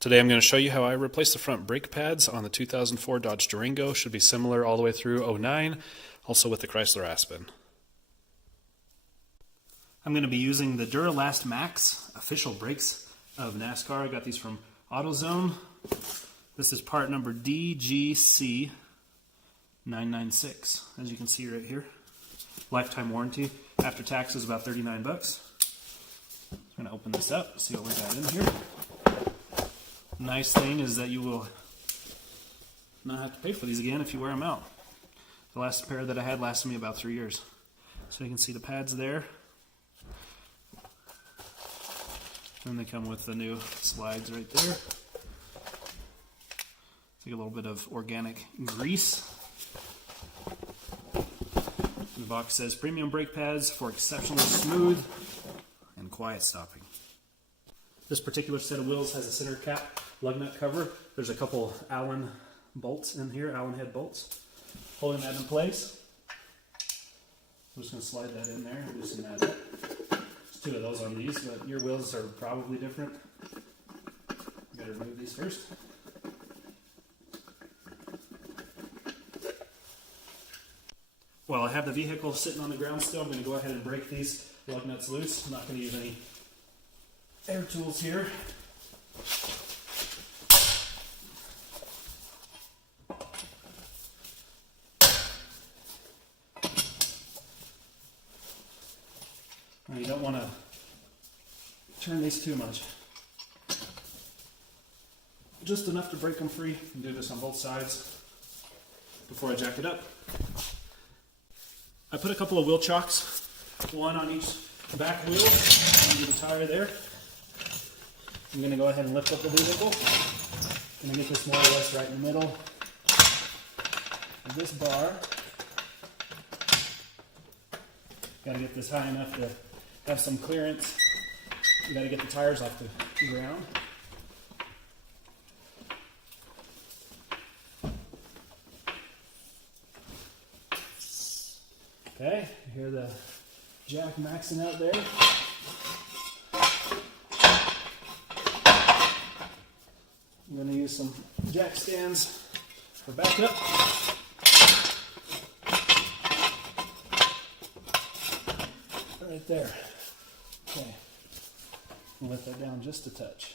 Today I'm going to show you how I replaced the front brake pads on the 2004 Dodge Durango. Should be similar all the way through 09, also with the Chrysler Aspen. I'm going to be using the Duralast Max official brakes of NASCAR. I got these from AutoZone. This is part number DGC996, as you can see right here. Lifetime warranty. After tax is about 39 bucks. I'm going to open this up, see what we got in here. Nice thing is that you will not have to pay for these again if you wear them out. The last pair that I had lasted me about 3 years. So you can see the pads there. And they come with the new slides right there. Take a little bit of organic grease. The box says premium brake pads for exceptionally smooth and quiet stopping. This particular set of wheels has a center cap lug nut cover. There's a couple Allen bolts in here, Allen head bolts, holding that in place. I'm just going to slide that in there and loosen that up. There's two of those on these, but your wheels are probably different. You gotta remove these first. While I have the vehicle sitting on the ground still, I'm going to go ahead and break these lug nuts loose. I'm not going to use any air tools here. Now you don't want to turn these too much. Just enough to break them free. And do this on both sides before I jack it up. I put a couple of wheel chocks, one on each back wheel, under the tire there. I'm going to go ahead and lift up the vehicle. I'm going to get this more or less right in the middle of this bar. Got to get this high enough to have some clearance. You got to get the tires off the ground. Okay, you hear the jack maxing out there. I'm going to use some jack stands for backup. Right there. Okay, I'll let that down just a touch.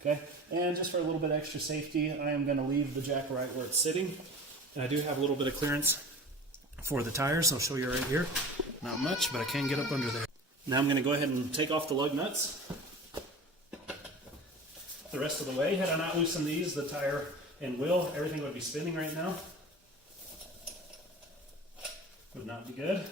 Okay, and just for a little bit extra safety, I am going to leave the jack right where it's sitting. And I do have a little bit of clearance for the tires. I'll show you right here. Not much, but I can get up under there. Now I'm going to go ahead and take off the lug nuts the rest of the way. Had I not loosened these, the tire and wheel, everything would be spinning right now. Would not be good.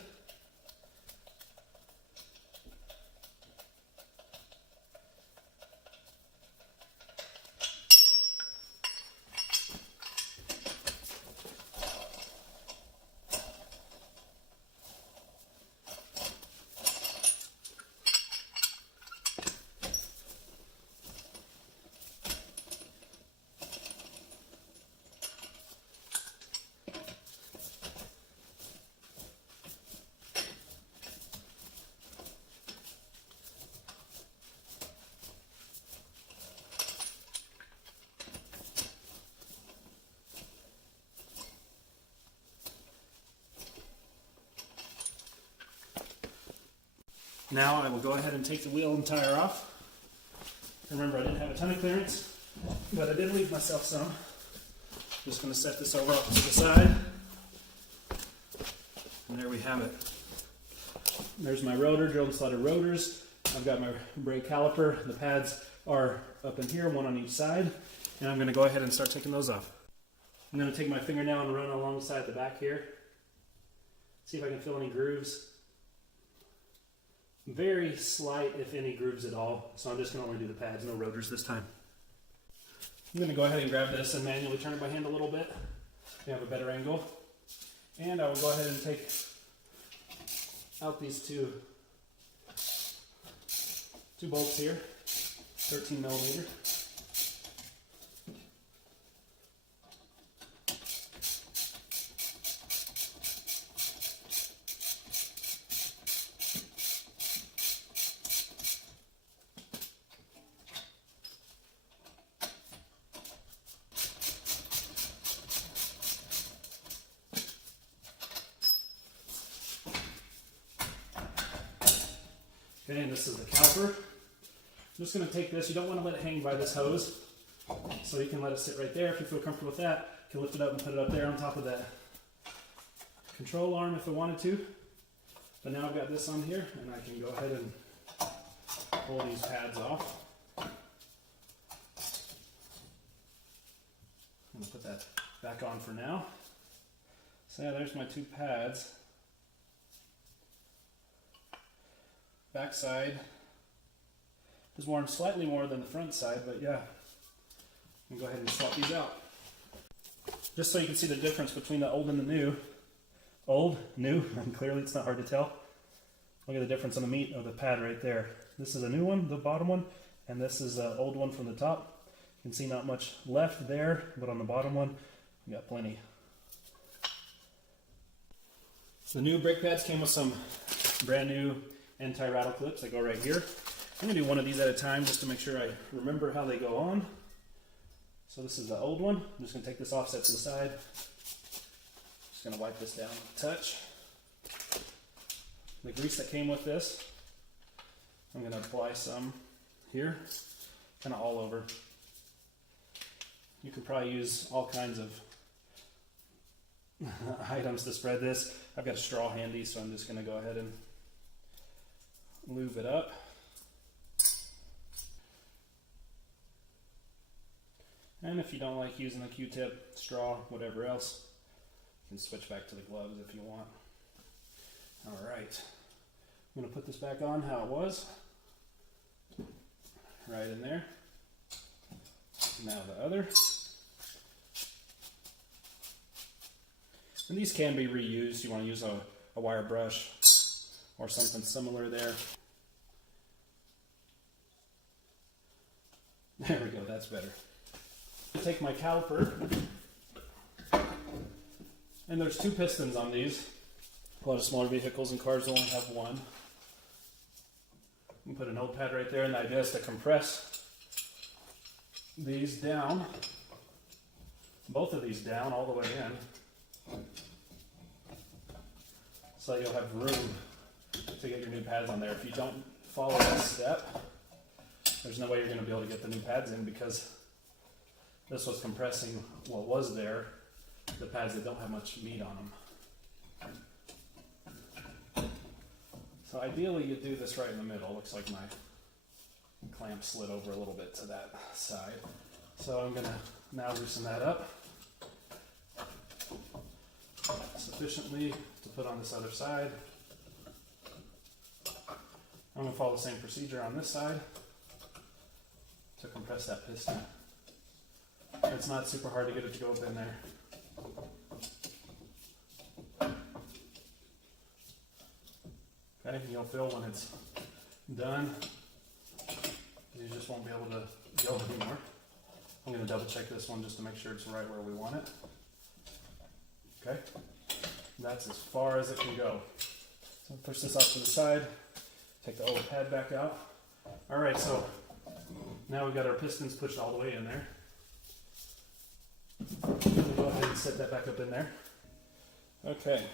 Now I will go ahead and take the wheel and tire off. Remember, I didn't have a ton of clearance, but I did leave myself some. Just going to set this over off to the side. And there we have it. There's my rotor, drilled and slotted rotors. I've got my brake caliper. The pads are up in here, one on each side. And I'm going to go ahead and start taking those off. I'm going to take my fingernail and run alongside the back here. See if I can feel any grooves. Very slight, if any, grooves at all. So I'm just going to only do the pads, no rotors this time. I'm going to go ahead and grab this and manually turn it by hand a little bit to have a better angle. And I will go ahead and take out these two bolts here, 13 millimeter. Okay, and this is the caliper. I'm just going to take this. You don't want to let it hang by this hose, so you can let it sit right there. If you feel comfortable with that, you can lift it up and put it up there on top of that control arm if I wanted to. But now I've got this on here, and I can go ahead and pull these pads off. I'm going to put that back on for now. So yeah, there's my two pads. Back side is worn slightly more than the front side, but yeah, I'm going to go ahead and swap these out. Just so you can see the difference between the old and the new. Old, new, and clearly it's not hard to tell. Look at the difference on the meat of the pad right there. This is a new one, the bottom one, and this is an old one from the top. You can see not much left there, but on the bottom one, we got plenty. The new brake pads came with some brand new anti-rattle clips that go right here. I'm going to do one of these at a time just to make sure I remember how they go on. So this is the old one. I'm just going to take this offset to the side. Just going to wipe this down with a touch. The grease that came with this, I'm going to apply some here, kind of all over. You could probably use all kinds of items to spread this. I've got a straw handy, so I'm just going to go ahead and lube it up. And if you don't like using the Q-tip, straw, whatever else, you can switch back to the gloves if you want. Alright, I'm going to put this back on how it was. Right in there. Now the other. And these can be reused. You want to use a wire brush or something similar there. There we go, that's better. I'll take my caliper, and there's two pistons on these. A lot of smaller vehicles and cars only have one. You can put an old pad right there, and the idea is to compress these down, both of these down all the way in, so you'll have room to get your new pads on there. If you don't follow this step, there's no way you're going to be able to get the new pads in, because this was compressing what was there, the pads that don't have much meat on them. So ideally you do this right in the middle. Looks like my clamp slid over a little bit to that side. So I'm going to now loosen that up sufficiently to put on this other side. I'm going to follow the same procedure on this side to compress that piston. It's not super hard to get it to go up in there. Okay, you'll feel when it's done, you just won't be able to go anymore. I'm going to double check this one just to make sure it's right where we want it. Okay, that's as far as it can go. So push this off to the side, take the old pad back out. Alright, so now we've got our pistons pushed all the way in there. We'll go ahead and set that back up in there. Okay.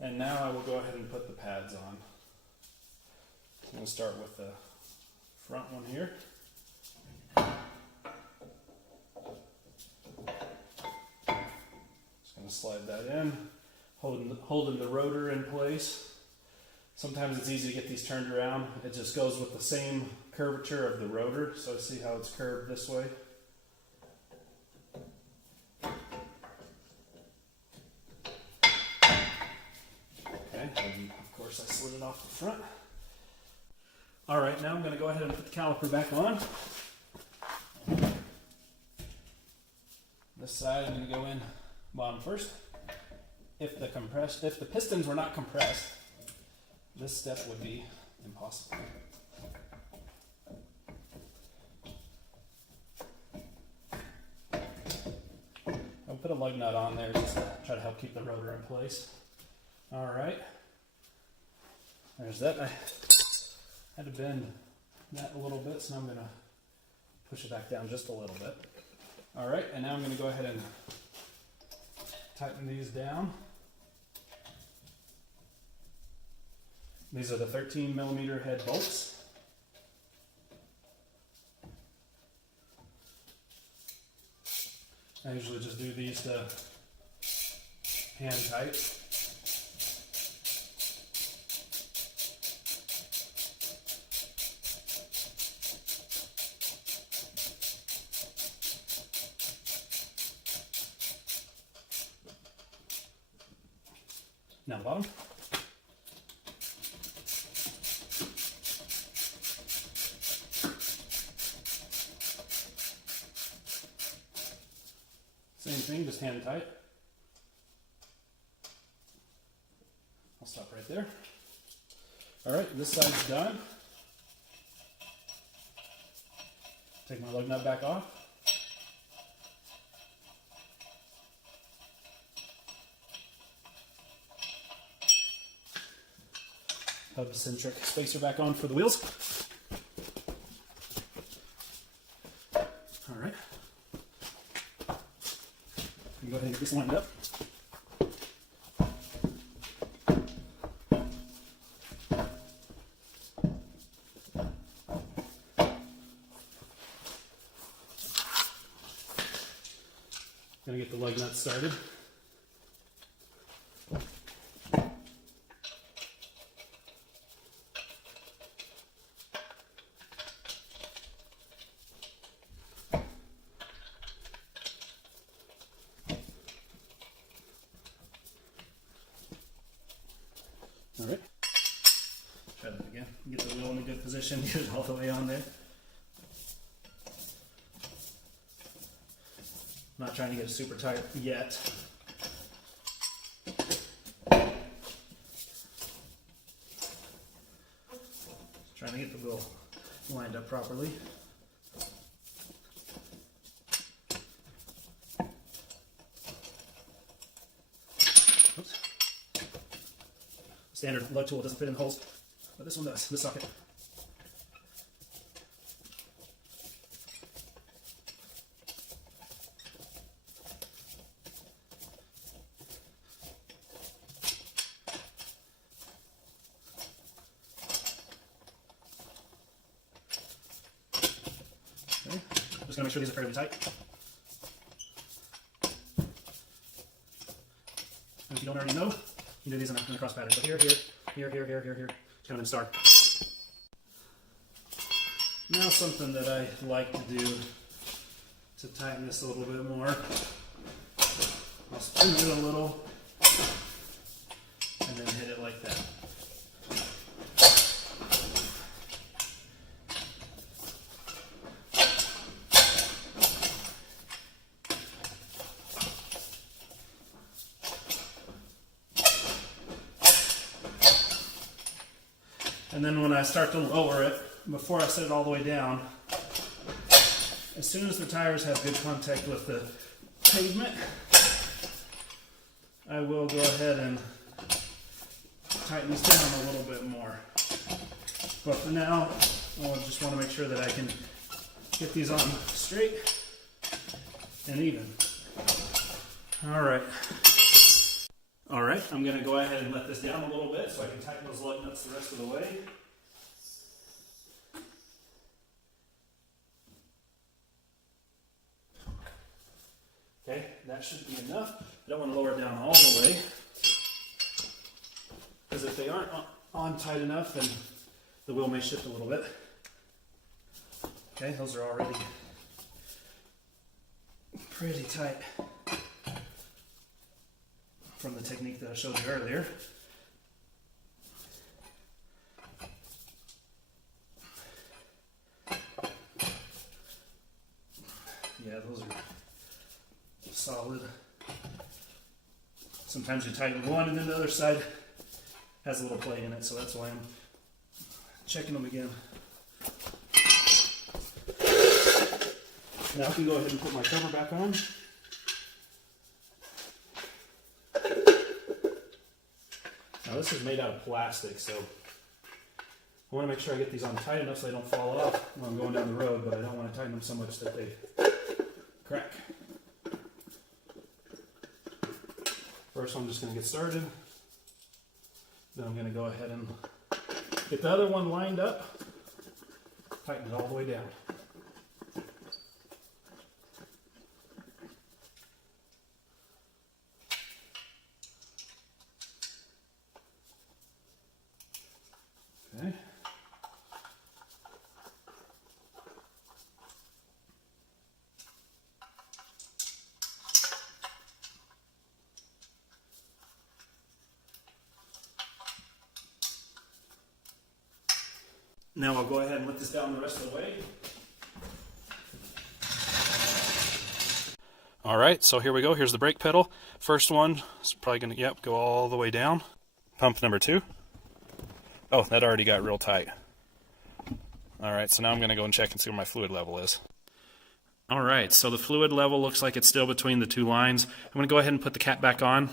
And now I will go ahead and put the pads on. I'm going to start with the front one here. Just going to slide that in, holding the rotor in place. Sometimes it's easy to get these turned around. It just goes with the same curvature of the rotor. So see how it's curved this way? And of course I slid it off the front. Alright, now I'm going to go ahead and put the caliper back on. This side I'm going to go in bottom first. If the pistons were not compressed, this step would be impossible. I'll put a lug nut on there just to try to help keep the rotor in place. Alright, there's that. I had to bend that a little bit, so now I'm going to push it back down just a little bit. Alright, and now I'm going to go ahead and tighten these down. These are the 13mm head bolts. I usually just do these to hand tight. Now the bottom. Same thing, just hand tight. I'll stop right there. All right, this side's done. Take my lug nut back off. Hub-centric spacer back on for the wheels. All right. Go ahead and get this lined up. Gonna get the lug nut started. All right. Try that again. Get the wheel in a good position. Get it all the way on there. I'm not trying to get it super tight yet. Trying to get the wheel lined up properly. Oops. Standard lug tool doesn't fit in the holes, but this one does, this socket. Okay. Just gonna make sure these are fairly tight. And if you don't already know, you do these in a cross pattern. So here, here, here, here, here, here, here. Kind of in star. Now something that I like to do to tighten this a little bit more. I'll spin it a little and then hit it like that. And then when I start to lower it, before I set it all the way down, as soon as the tires have good contact with the pavement, I will go ahead and tighten this down a little bit more. But for now, I just want to make sure that I can get these on straight and even. All right. All right, I'm going to go ahead and let this down a little bit so I can tighten those lug nuts the rest of the way. Okay, that should be enough. I don't want to lower it down all the way, because if they aren't on tight enough, then the wheel may shift a little bit. Okay, those are already pretty tight from the technique that I showed you earlier. Yeah, those are solid. Sometimes you tighten one and then the other side has a little play in it, so that's why I'm checking them again. Now I can go ahead and put my cover back on. Now this is made out of plastic, so I want to make sure I get these on tight enough so they don't fall off when I'm going down the road, but I don't want to tighten them so much that they crack. First I'm just going to get started, then I'm going to go ahead and Get the other one lined up, tighten it all the way down. Okay. Now I'll go ahead and let this down the rest of the way. All right, so here we go. Here's the brake pedal. First one is probably going to, go all the way down. Pump number 2. Oh, that already got real tight. All right, so now I'm going to go and check and see where my fluid level is. All right, so the fluid level looks like it's still between the 2 lines. I'm going to go ahead and put the cap back on.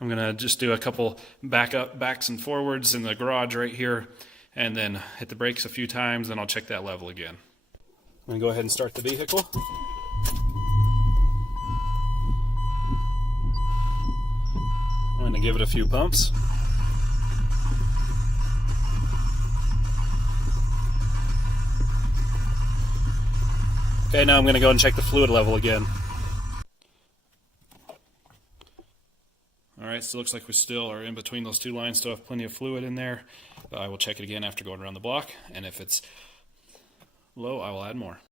I'm going to just do a couple backs and forwards in the garage right here, and then hit the brakes a few times, then I'll check that level again. I'm going to go ahead and start the vehicle. I'm going to give it a few pumps. Okay, now I'm going to go and check the fluid level again. Alright, so it looks like we still are in between those 2 lines, still have plenty of fluid in there. I will check it again after going around the block, and if it's low, I will add more.